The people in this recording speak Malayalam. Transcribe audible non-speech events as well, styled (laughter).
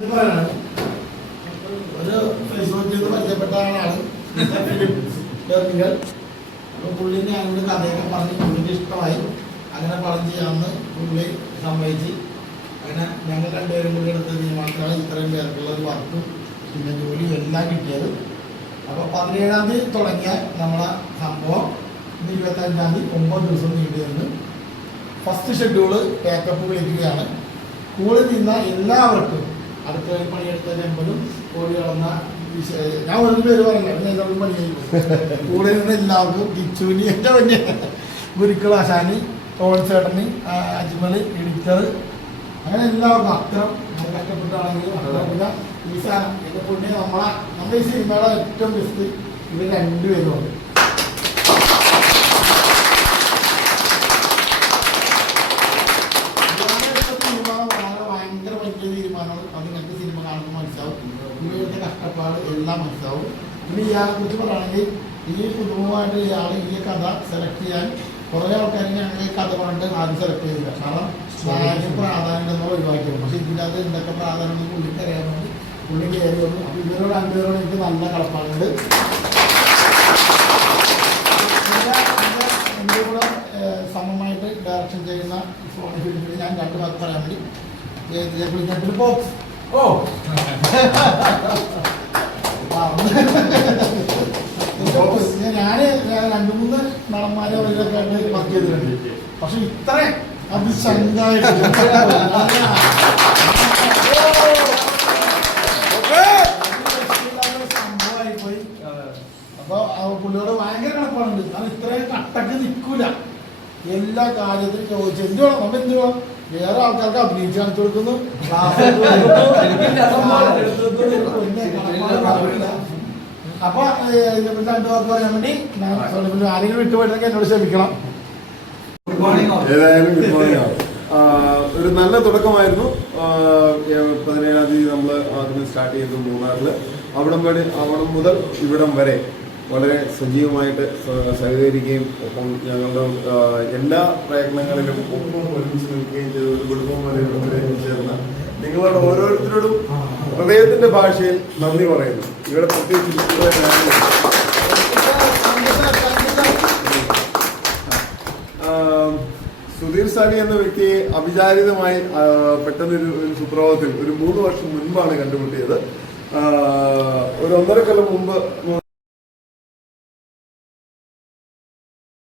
ഒരു ഫേസ്ബുക്കിൽ നിന്ന് പരിചയപ്പെട്ട ആളാണ് (laughs) അപ്പോൾ പുള്ളി ഞാനോട് പറഞ്ഞ് പുള്ളിക്ക് ഇഷ്ടമായി. അങ്ങനെ പടം ചെയ്യാമെന്ന് പുള്ളി അങ്ങനെ ഞങ്ങൾ രണ്ടുപേരും കൂടി എടുത്ത ഇത്രയും പേർക്കുള്ള ഒരു വർക്കും പിന്നെ ജോലി എല്ലാം കിട്ടിയത്. അപ്പോൾ പതിനേഴാം തീയതി തുടങ്ങിയ നമ്മളെ സംഭവം. ഇന്ന് ഇരുപത്തഞ്ചാം തീയതി ഒമ്പത് ദിവസം നീണ്ടുവരുന്നു ഫസ്റ്റ് ഷെഡ്യൂൾ പേക്കപ്പ് വിളിക്കുകയാണ്. കൂടെ നിന്ന എല്ലാവർക്കും അടുക്കളയിൽ പണിയെടുത്ത ചെമ്പനും കോഴി കളന്ന ഞാൻ ഒരു പേര് പറഞ്ഞില്ല ഞാൻ എല്ലാവരും പണി ചെയ്യും കൂടെ നിന്ന് എല്ലാവർക്കും കിച്ചുവിനി എന്റെ വലിയ ഗുരുക്കൾ ആശാനി ടോൺസേട്ടന് അജ്മൽ എഡിറ്റർ. അങ്ങനെ എല്ലാവർക്കും നമ്മൾ കഷ്ടപ്പെട്ടാണെങ്കിലും അത്ര പിന്നെ ഈ സാധനം നമ്മളെ നമ്മുടെ ഈ സിനിമയുടെ ഏറ്റവും ബെസ്റ്റ് ഇവർ രണ്ടുപേരും ഉണ്ട് തീരുമാനം വളരെ ഭയങ്കര വലിയ തീരുമാനമാണ് അത് നിങ്ങൾക്ക് സിനിമ കാണുമ്പോൾ മനസ്സിലാവും ഇവരുടെ എല്ലാം മനസ്സിലാവും. ഇനി ഇയാളെ കുറിച്ച് പറയുകയാണെങ്കിൽ ഈ കുടുംബമായിട്ട് ഇയാൾ ഈ കഥ സെലക്ട് ചെയ്യാൻ കുറേ ആൾക്കാർ ഞങ്ങൾ ഈ കഥ കൊണ്ട് ആദ്യം സെലക്ട് ചെയ്തില്ല. കാരണം നായകന് പ്രാധാന്യം എന്ന് ഒഴിവാക്കിയത് പക്ഷെ അത് എന്തൊക്കെ പ്രാധാന്യം എന്ന് പുള്ളിക്ക് അറിയാമെന്ന് പുള്ളി കയറി വന്നു. അപ്പോൾ ഇവരോട് രണ്ടുപേരോട് എനിക്ക് നല്ല കളപ്പാടുണ്ട് എന്റെ കൂടെ സമമായിട്ട് ഡയറക്ഷൻ ചെയ്യുന്ന സോണി ഫിലിമിൽ ഞാൻ രണ്ട് വാക്ക് പറയാൻ വേണ്ടി പുള്ളിക്കാട്ടിൽ ബോക്സ് ഓ. (laughs) ഞാൻ രണ്ടു മൂന്ന് നടന്മാരെ അവരൊക്കെ ആയിട്ട് വർക്ക് ചെയ്തിട്ടുണ്ട്. പക്ഷെ ഇത്ര അതിശങ്കായിട്ട് സംഭവമായി പോയി അപ്പൊ ആ പുള്ളിയോട് ഭയങ്കര കണക്കാണുണ്ട് കാരണം ഇത്രയും കട്ടക്ക് നിൽക്കൂല എല്ലാ കാര്യത്തിലും ചോദിച്ചു എന്ത് വേണം? നമ്മ എന്ത് വേണം? വേറെ ആൾക്കാർക്ക് അഭിനയിച്ച് കാണിച്ചു കൊടുക്കുന്നു. ക്ലാസ് പിന്നെ അപ്പൊ രണ്ടു വാക്ക് പറയാൻ വേണ്ടി ഞാൻ ആരെങ്കിലും വിട്ടുപോയിട്ടൊക്കെ എന്നോട് ക്ഷമിക്കണം. ഏതായാലും ഗുഡ് മോർണിംഗ് ഒരു നല്ല തുടക്കമായിരുന്നു. പതിനേഴാം തീയതി നമ്മൾ ആദ്യം സ്റ്റാർട്ട് ചെയ്തു മൂന്നാറിൽ അവിടം വരെ അവിടം മുതൽ ഇവിടം വരെ വളരെ സജീവമായിട്ട് സഹകരിക്കുകയും ഒപ്പം ഞങ്ങളുടെ എല്ലാ പ്രയത്നങ്ങളിലും ഒപ്പം ഒരുമിച്ച് നിൽക്കുകയും ചെയ്ത്. ഒരു കുടുംബം വരെ ഇവിടം വരെ ചേർന്ന. നിങ്ങളുടെ ഓരോരുത്തരോടും ഹൃദയത്തിന്റെ ഭാഷയിൽ നന്ദി പറയുന്നു. ഇവിടെ പ്രത്യേകിച്ച് സുധീർ സാനി എന്ന വ്യക്തിയെ അവിചാരിതമായി പെട്ടെന്നൊരു പെട്ടെന്ന് ഒരു സുപ്രഭാതത്തിൽ ഒരു മൂന്ന് വർഷം മുൻപാണ് കണ്ടുമുട്ടിയത്. ഒരു ഒന്നര കൊല്ലം മുമ്പ്